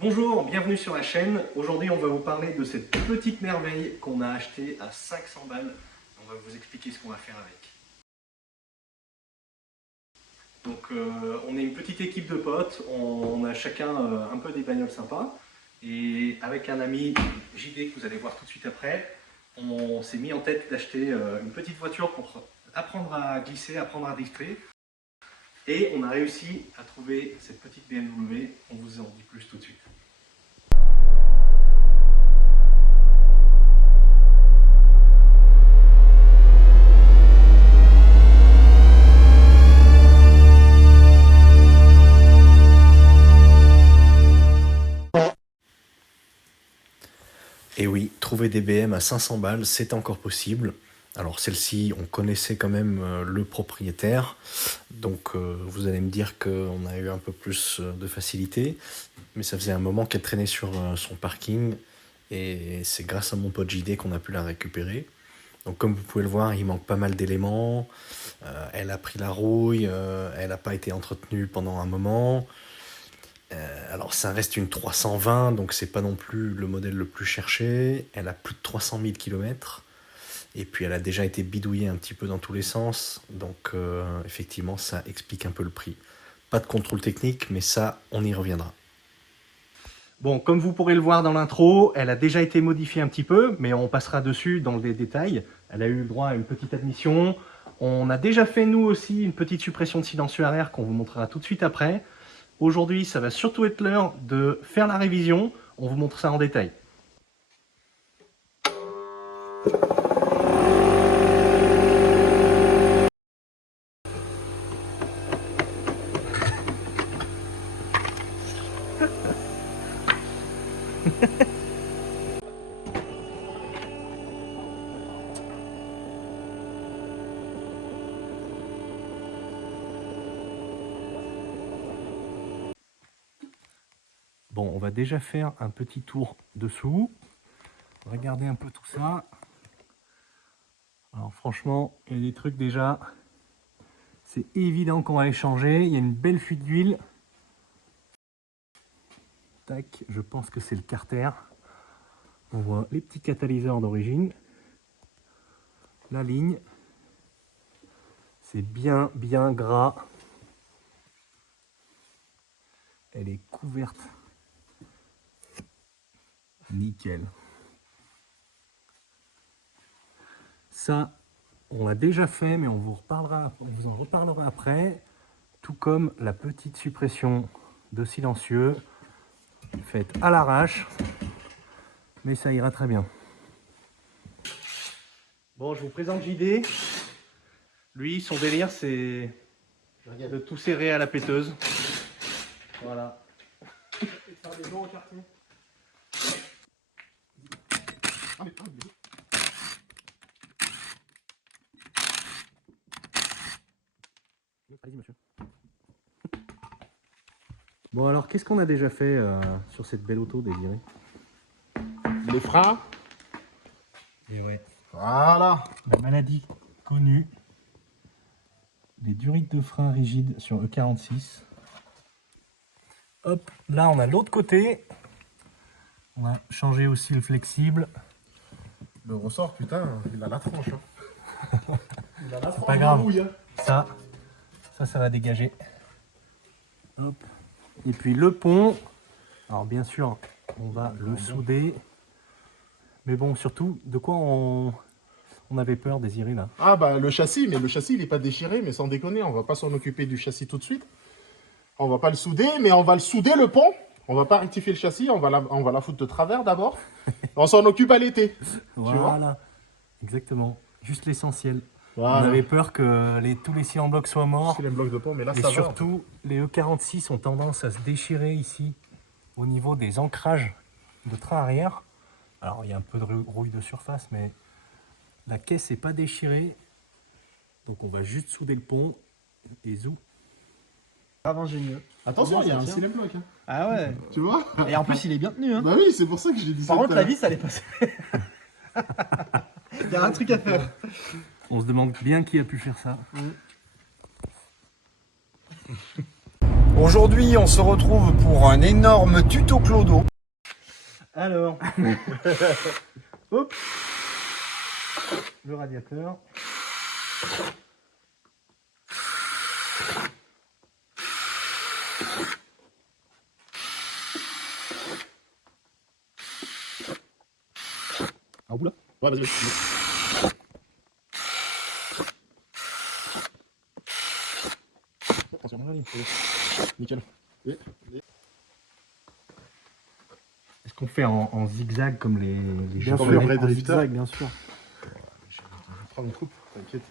Bonjour, bienvenue sur la chaîne. Aujourd'hui, on va vous parler de cette petite merveille qu'on a achetée à 500 balles. On va vous expliquer ce qu'on va faire avec. Donc, on est une petite équipe de potes. On a chacun un peu des bagnoles sympas. Et avec un ami, JD, que vous allez voir tout de suite après, on s'est mis en tête d'acheter une petite voiture pour apprendre à glisser, apprendre à drifter. Et on a réussi à trouver cette petite BMW. On vous en dit plus tout de suite. Et oui, trouver des BM à 500 balles, c'est encore possible. Alors celle-ci, on connaissait quand même le propriétaire, donc vous allez me dire qu'on a eu un peu plus de facilité, mais ça faisait un moment qu'elle traînait sur son parking, et c'est grâce à mon pote JD qu'on a pu la récupérer. Donc comme vous pouvez le voir, il manque pas mal d'éléments, elle a pris la rouille, elle n'a pas été entretenue pendant un moment. Alors ça reste une 320, donc c'est pas non plus le modèle le plus cherché. Elle a plus de 300 000 km. Et puis elle a déjà été bidouillée un petit peu dans tous les sens. Donc effectivement, ça explique un peu le prix. Pas de contrôle technique, mais ça, on y reviendra. Bon, comme vous pourrez le voir dans l'intro, elle a déjà été modifiée un petit peu, mais on passera dessus dans les détails. Elle a eu le droit à une petite admission. On a déjà fait, nous aussi, une petite suppression de silencieux arrière qu'on vous montrera tout de suite après. Aujourd'hui, ça va surtout être l'heure de faire la révision. On vous montre ça en détail. Bon, on va déjà faire un petit tour dessous. Regardez un peu tout ça. Alors franchement, il y a des trucs déjà, c'est évident qu'on va les changer. Il y a une belle fuite d'huile. Tac, je pense que c'est le carter. On voit les petits catalyseurs d'origine. La ligne. C'est bien gras. Elle est couverte. Nickel. Ça, on l'a déjà fait, mais on vous en reparlera après. Tout comme la petite suppression de silencieux, faite à l'arrache, mais ça ira très bien. Bon, je vous présente JD. Lui, son délire, c'est de tout serrer à la péteuse. Voilà. Allez-y, monsieur. Bon, alors, qu'est-ce qu'on a déjà fait sur cette belle auto désirée? Les freins. Et ouais, Voilà. la maladie connue. Les durites de frein rigides sur E46. Hop, là on a l'autre côté. On va changer aussi le flexible. Le ressort, putain, il a la tranche. Hein. Il a la tranche. Pas grave. Rouille, hein. Ça va dégager. Hop. Et puis le pont. Alors bien sûr, on va le souder. Mais bon, surtout, de quoi on avait peur, Désiré, là? Ah bah le châssis, mais le châssis il est pas déchiré, mais sans déconner, on va pas s'en occuper du châssis tout de suite. On va pas le souder, mais on va le souder le pont. On va pas rectifier le châssis, on va la foutre de travers d'abord. On s'en occupe à l'été. Voilà, exactement. Juste l'essentiel. Voilà. On avait peur que tous les cylindres blocs soient morts. C'est les blocs de pont, mais là Et ça surtout, les E46 ont tendance à se déchirer ici au niveau des ancrages de train arrière. Alors il y a un peu de rouille de surface, mais la caisse n'est pas déchirée. Donc on va juste souder le pont et zou. Grave ingénieux. va. Attention, il y a un tient. cylindre bloc. Hein. Ah ouais. Tu vois? Et en plus, il est bien tenu. Hein. Bah oui, c'est pour ça que j'ai dit ça. Par contre, tout à la l'heure. vis, elle est passée. Il y a un truc à faire. On se demande bien qui a pu faire ça. Aujourd'hui, on se retrouve pour un énorme tuto clodo. Alors, hop, le radiateur. Ah, oula. Ouais, vas-y, vas-y. Attention, la ligne. Nickel. Est-ce qu'on fait en zigzag comme les Bien Comme sûr, le vrai en drifter. zigzag, bien sûr. Je vais prendre une coupe, t'inquiète.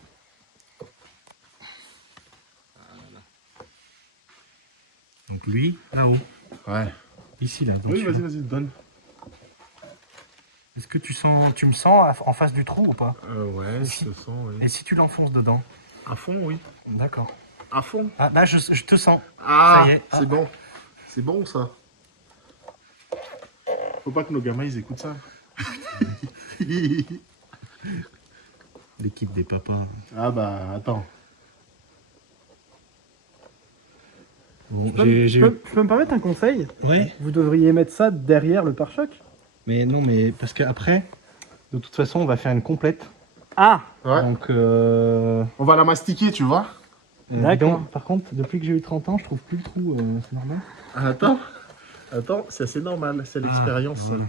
Donc lui, là-haut. Ouais. Ici, là. Oui, vas-y, vas-y, donne. Est-ce que tu me sens en face du trou ou pas? Ouais, Si. je te sens, oui. Et si tu l'enfonces dedans? À fond, oui. D'accord. À fond. Ah, là, je te sens. Ah, Ça y est. c'est bon. C'est bon, ça. Faut pas que nos gamins, ils écoutent ça. L'équipe des papas. Ah bah, attends. Bon, Je peux me permettre un conseil? Ouais, Vous devriez mettre ça derrière le pare-choc. mais non, mais parce qu'après, de toute façon, on va faire une complète. Ah, Ouais. Donc, On va la mastiquer, tu vois. D'accord. Par contre, depuis que j'ai eu 30 ans, je trouve plus le trou. C'est normal. Attends. Attends, c'est assez normal. C'est l'expérience. Voilà.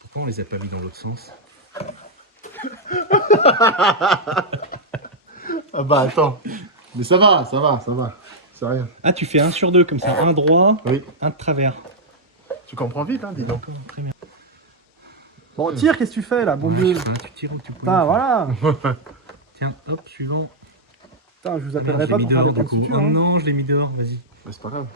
Pourquoi on les a pas mis dans l'autre sens? Ah bah, attends. Mais ça va, ça va, ça va. C'est rien. Ah, tu fais 1 sur 2 comme ça, un droit, Oui. un de travers. Tu comprends vite, hein, dis donc. Très bien. bon, tire, qu'est-ce que tu fais là, bon Dieu? Tu tires où tu peux. Putain, voilà. Tiens, hop, suivant. Putain, je vous Non, appellerai je pas l'ai pour mis faire dehors des du coup. sutures. Oh Hein. non, je l'ai mis dehors, vas-y. Mais c'est pas grave.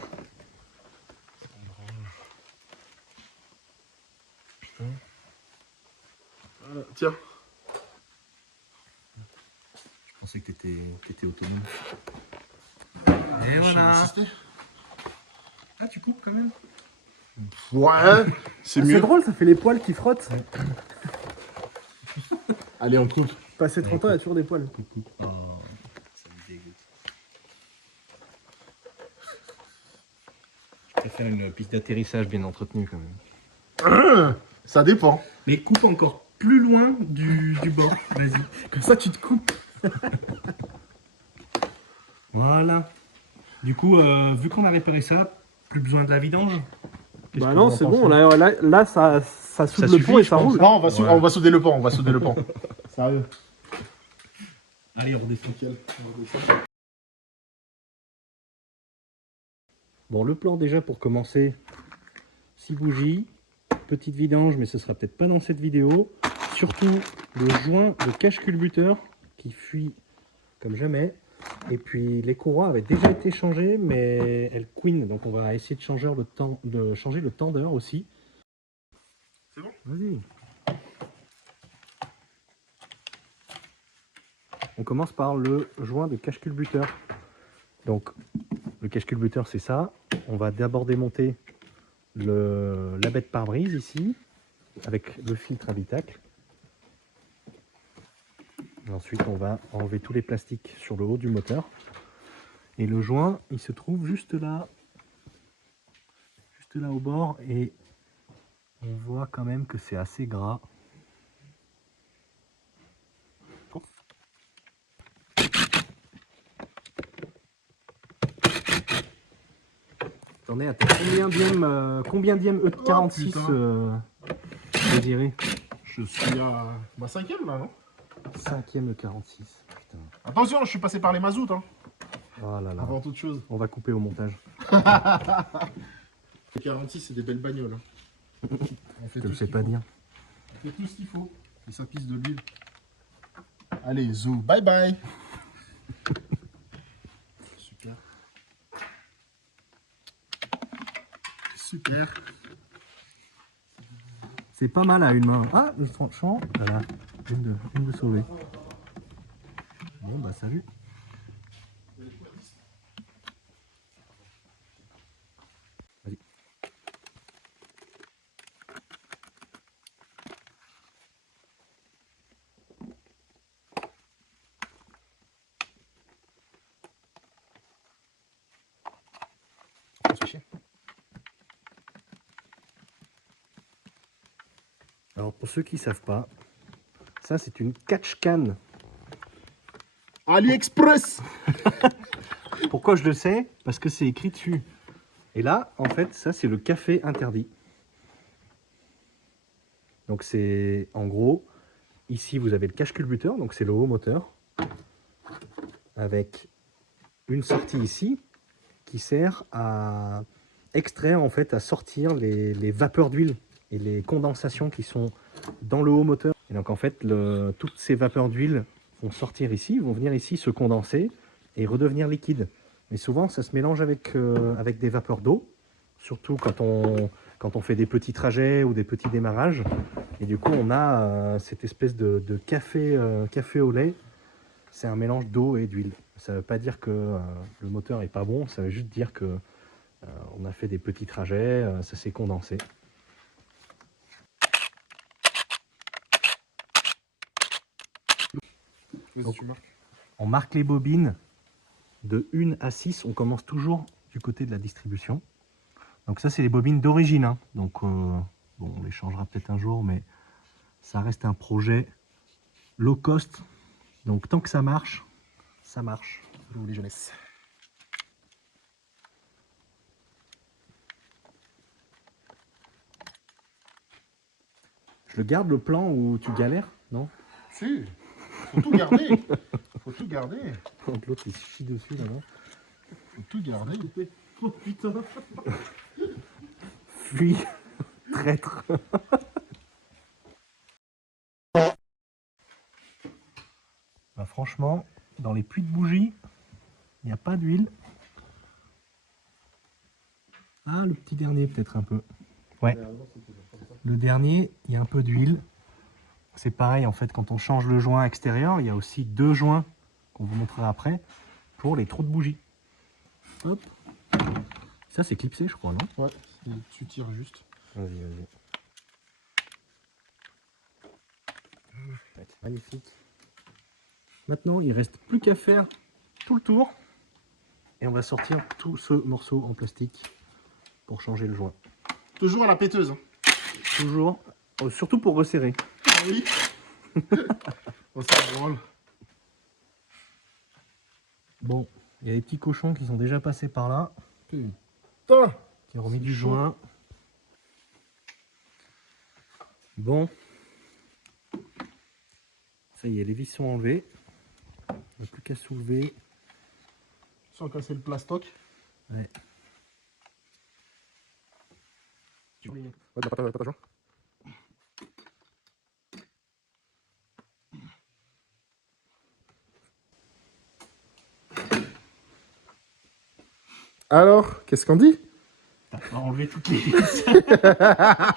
Voilà, tiens. Je pensais que t'étais autonome. Et Je voilà. vais insister. Ah, tu coupes quand même? Ouais, c'est Ah, mieux. c'est drôle, ça fait les poils qui frottent. Allez, on coupe. Passer 30 ans, il y a toujours des poils. Coupe. Oh, ça me dégoûte. Je préfère une piste d'atterrissage bien entretenue quand même. Ça dépend. Mais coupe encore plus loin du bord, vas-y. Comme ça, tu te coupes. Voilà. Du coup, vu qu'on a réparé ça, plus besoin de la vidange. Qu'est-ce Bah que non, vous en c'est pensez? bon, là ça soude le suffit, pont et je ça pense. roule. Non, Ouais. on va souder le pont, on va souder le pont. Sérieux. Allez, on redescend. Nickel. Bon, le plan déjà pour commencer, 6 bougies, petite vidange, mais ce sera peut-être pas dans cette vidéo. Surtout le joint de cache-culbuteur qui fuit comme jamais. Et puis les courroies avaient déjà été changées, mais elles couinent, donc on va essayer de changer le tendeur aussi. C'est bon? Vas-y. On commence par le joint de cache-culbuteur. Donc le cache-culbuteur c'est ça. On va d'abord démonter la baie de pare-brise ici, avec le filtre habitacle. Ensuite on va enlever tous les plastiques sur le haut du moteur. Et le joint il se trouve juste là au bord, et on voit quand même que c'est assez gras. T'en es à ton combien dième E46 désiré? Je suis à ma 5e là, non? 5e E46. Putain. Attention, je suis passé par les mazoutes, hein. Oh là là. Avant toute chose. On va couper au montage. Les 46, c'est des belles bagnoles. Hein. On fait Je te le tout ce fais qu'il pas faut. dire. On fait tout ce qu'il faut. Et ça pisse de l'huile. Allez, zou, bye bye. Super. Super. C'est pas mal à une main. Ah, le tranchant. Voilà. Une de sauvée. Bon bah salut. Vas-y. Alors pour ceux qui ne savent pas, ça c'est une catch can. AliExpress. Pourquoi je le sais? Parce que c'est écrit dessus. Et là, en fait, ça c'est le café interdit. Donc c'est en gros, ici vous avez le cache-culbuteur, donc c'est le haut moteur, avec une sortie ici qui sert à extraire, en fait, à sortir les vapeurs d'huile et les condensations qui sont dans le haut moteur. Et donc en fait, toutes ces vapeurs d'huile vont sortir ici, vont venir ici se condenser et redevenir liquides. Mais souvent, ça se mélange avec des vapeurs d'eau, surtout quand on fait des petits trajets ou des petits démarrages. Et du coup, on a cette espèce de café au lait. C'est un mélange d'eau et d'huile. Ça ne veut pas dire que le moteur est pas bon, ça veut juste dire que on a fait des petits trajets, ça s'est condensé. Donc, on marque les bobines de 1 à 6, on commence toujours du côté de la distribution. Donc ça c'est les bobines d'origine, hein. Donc bon, on les changera peut-être un jour, mais ça reste un projet low cost. Donc tant que ça marche, ça marche. Nous les jeunesses. Je le garde le plan où tu galères, non? Si, faut tout garder. Faut tout garder. Quand l'autre il se chie dessus là-bas. Faut tout garder. Oh putain. Fuis, traître. Bah, franchement, dans les puits de bougie, il n'y a pas d'huile. Ah, le petit dernier peut-être un peu. Ouais. Le dernier, il y a un peu d'huile. C'est pareil en fait, quand on change le joint extérieur, il y a aussi 2 joints qu'on vous montrera après pour les trous de bougie. Hop. Ça c'est clipsé je crois, non? Ouais, tu tires juste. Vas-y, vas-y. Magnifique. Maintenant, il reste plus qu'à faire tout le tour. Et on va sortir tout ce morceau en plastique pour changer le joint. Toujours à la péteuse. Hein. Toujours, surtout pour resserrer. Ah oui. Oh, c'est drôle. Bon, il y a des petits cochons qui sont déjà passés par là, Putain. qui ont remis du chaud. joint. Bon, ça y est, les vis sont enlevées. Il n'y a plus qu'à soulever. Sans casser le plastoc. Ouais. Alors, qu'est-ce qu'on dit? On va enlever toutes les vis.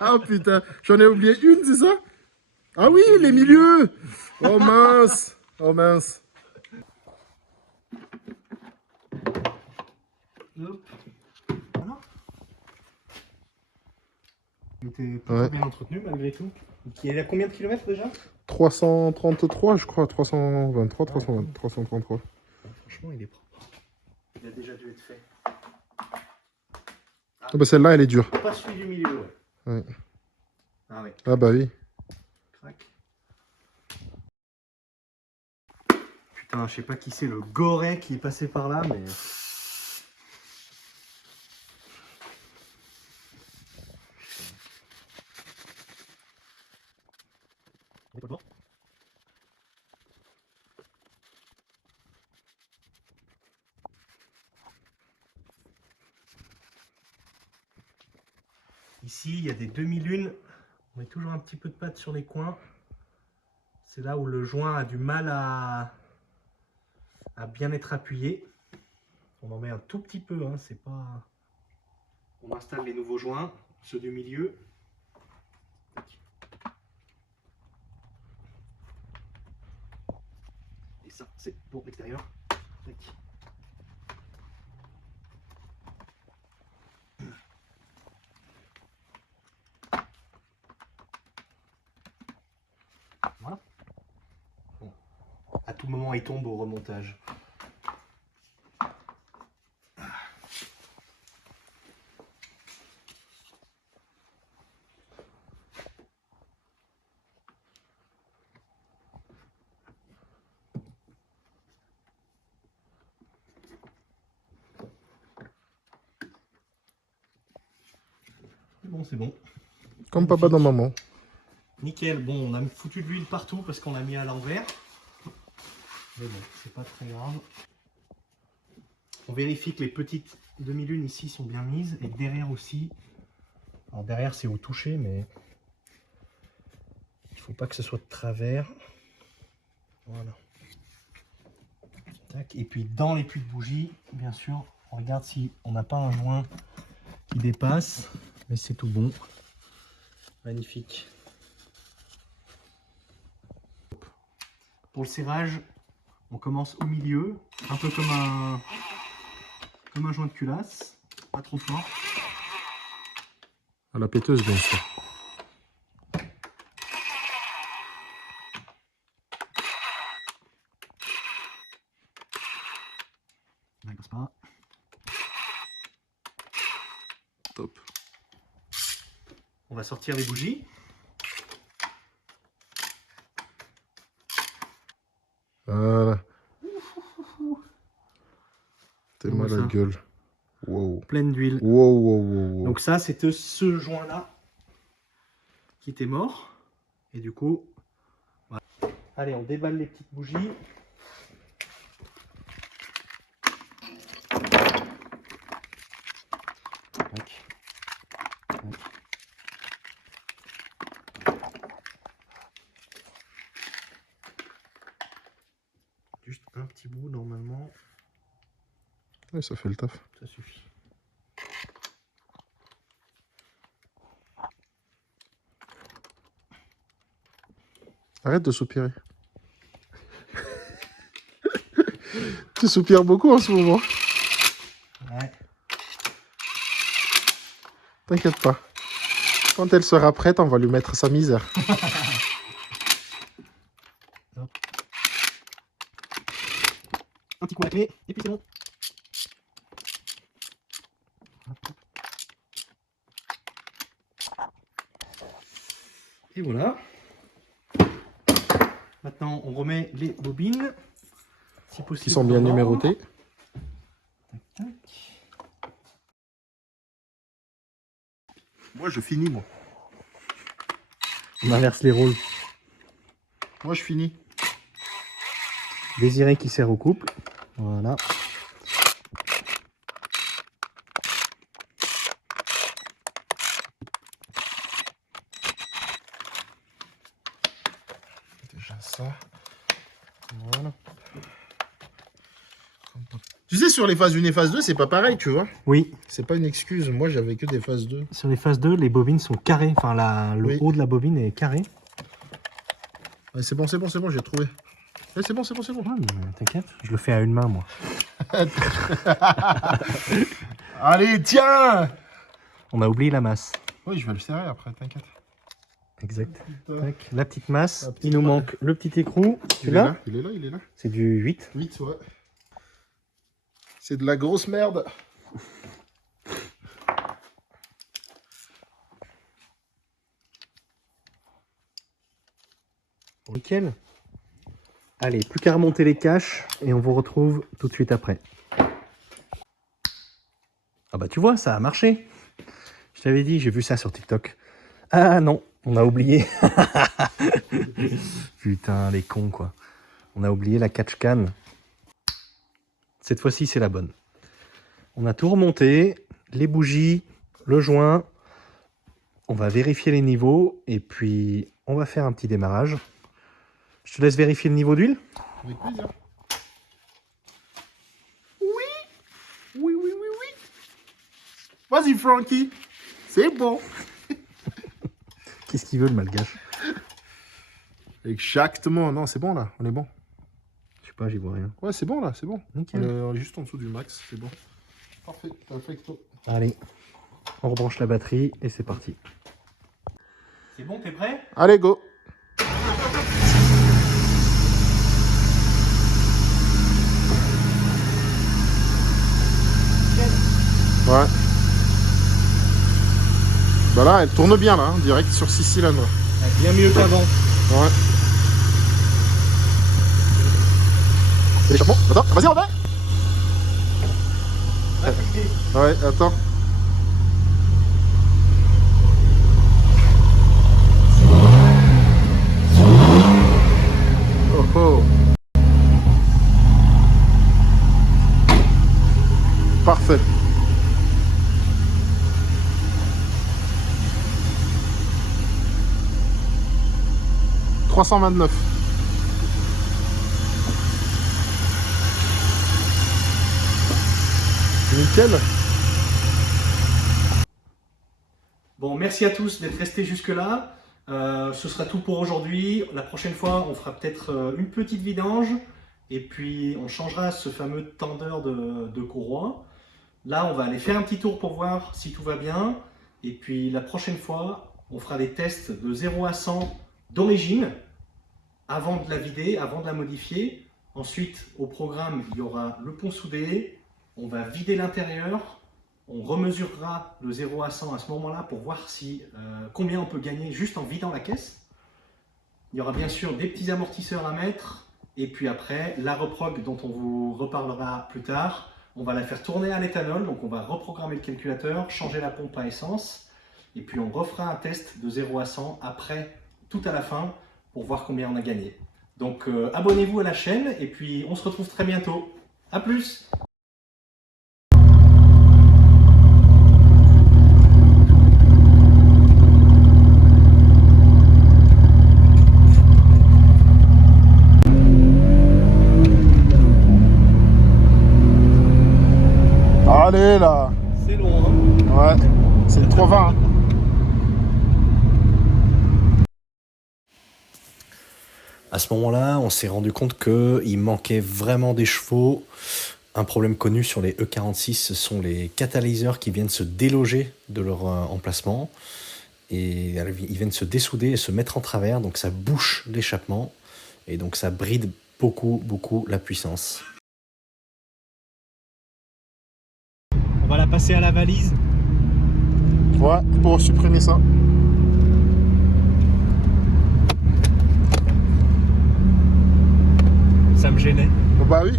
Oh putain, j'en ai oublié une, c'est ça? Ah oui, les milieux. Oh mince. Oh mince. Hop. Voilà. Il était plutôt Ouais. bien entretenu malgré tout. Il a combien de kilomètres déjà? 333, je crois. 323, 320, 333. Franchement, il est propre. Il a déjà dû être fait. Ah bah celle-là, elle est dure. Pas celui du milieu, ouais. Ouais. Ah ouais. Ah bah oui. Crac. Putain, je sais pas qui c'est le goret qui est passé par là, mais... Ici, il y a des demi-lunes. On met toujours un petit peu de pâte sur les coins. C'est là où le joint a du mal à bien être appuyé. On en met un tout petit peu, hein, c'est pas... On installe les nouveaux joints, ceux du milieu. Et ça, c'est pour l'extérieur. Voilà. Bon. À tout moment, il tombe au remontage. bon, c'est bon. Comme papa dans maman. Nickel. Bon, on a foutu de l'huile partout parce qu'on l'a mis à l'envers. Mais bon, c'est pas très grave. On vérifie que les petites demi-lunes ici sont bien mises et derrière aussi. Alors derrière c'est au toucher, mais il faut pas que ce soit de travers. Voilà. Tac. Et puis dans les puits de bougie, bien sûr, on regarde si on n'a pas un joint qui dépasse, mais c'est tout bon. Magnifique. Pour le serrage, on commence au milieu, un peu comme un joint de culasse, pas trop fort. À la péteuse, bien sûr. N'agace pas. Top. On va sortir les bougies. Voilà. T'es Comment mal à ça la gueule. Wow. Pleine d'huile. Wow, wow, wow, wow. Donc ça, c'était ce joint-là qui était mort. Et du coup, voilà. Allez, on déballe les petites bougies. Tac. Tac. Juste un petit bout, normalement, Ouais, ça fait le taf. ça suffit. Arrête de soupirer. Tu soupires beaucoup en ce moment. Ouais. T'inquiète pas. Quand elle sera prête, on va lui mettre sa misère. Un petit coup à la clé, et puis c'est bon. Et voilà. Maintenant, on remet les bobines. Si possible. Qui sont bien dans l'ordre. numérotées. Tac. Moi, je finis, moi. On inverse les rôles. Moi, je finis. Désiré qui sert au couple. Voilà. Déjà ça. Voilà. Tu sais, sur les phases 1 et phase 2, c'est pas pareil, tu vois. Oui, C'est pas une excuse. Moi, j'avais que des phases 2. sur les phases 2, les bobines sont carrées. Enfin, le Oui. haut de la bobine est carré. Ouais, c'est bon, j'ai trouvé. Ouais, c'est bon. Ouais, mais t'inquiète, je le fais à une main, moi. Allez, tiens. On a oublié la masse. Oui, je vais le serrer après, t'inquiète. Exact. Tac, la petite masse. La petite Il nous masse. manque le petit écrou. Il est Celui-là, là, il est là. c'est du 8. 8, ouais. C'est de la grosse merde. Nickel. Allez, plus qu'à remonter les caches et on vous retrouve tout de suite après. Ah bah tu vois, ça a marché. Je t'avais dit, j'ai vu ça sur TikTok. Ah non, on a oublié. Putain, les cons quoi. On a oublié la catch can. Cette fois-ci, c'est la bonne. On a tout remonté, les bougies, le joint. On va vérifier les niveaux et puis on va faire un petit démarrage. Je te laisse vérifier le niveau d'huile. Avec plaisir. Oui. Vas-y, Frankie. C'est bon. Qu'est-ce qu'il veut le malgache? Exactement. Non, c'est bon là. On est bon. Je sais pas, j'y vois rien. Ouais, c'est bon là, c'est bon. Nickel. On est juste en dessous du max, c'est bon. Parfait, perfecto. Allez, on rebranche la batterie et c'est parti. C'est bon, t'es prêt? Allez, go. Ouais. Bah là, elle tourne bien là, hein, direct sur 6 cylindres. Bien mieux qu'avant. Ouais. L'échappement, attends, vas-y, on va. Ouais, attends. Oh. Parfait. « 329. Nickel. Bon, merci à tous d'être restés jusque-là. Ce sera tout pour aujourd'hui. La prochaine fois, on fera peut-être une petite vidange et puis on changera ce fameux tendeur de courroie. Là, on va aller faire un petit tour pour voir si tout va bien. Et puis la prochaine fois, on fera des tests de 0 à 100 d'origine avant de la vider, avant de la modifier. Ensuite, au programme, il y aura le pont soudé. On va vider l'intérieur. On remesurera le 0 à 100 à ce moment-là pour voir si, combien on peut gagner juste en vidant la caisse. Il y aura bien sûr des petits amortisseurs à mettre. Et puis après, la reprog dont on vous reparlera plus tard. On va la faire tourner à l'éthanol. Donc on va reprogrammer le calculateur, changer la pompe à essence. Et puis on refera un test de 0 à 100 après, tout à la fin, pour voir combien on a gagné. Donc abonnez-vous à la chaîne et puis on se retrouve très bientôt. A plus! Allez là. C'est long, hein? Ouais, c'est une 320. Hein. À ce moment-là, on s'est rendu compte qu'il manquait vraiment des chevaux. Un problème connu sur les E46, ce sont les catalyseurs qui viennent se déloger de leur emplacement. Et ils viennent se dessouder et se mettre en travers, donc ça bouche l'échappement. Et donc ça bride beaucoup la puissance. On va la passer à la valise. Ouais, pour supprimer ça. Ça me gênait. Oh bah oui.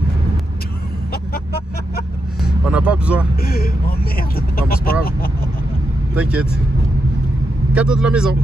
On n'a pas besoin. Oh merde. Non mais c'est pas grave. T'inquiète. Cadeau de la maison.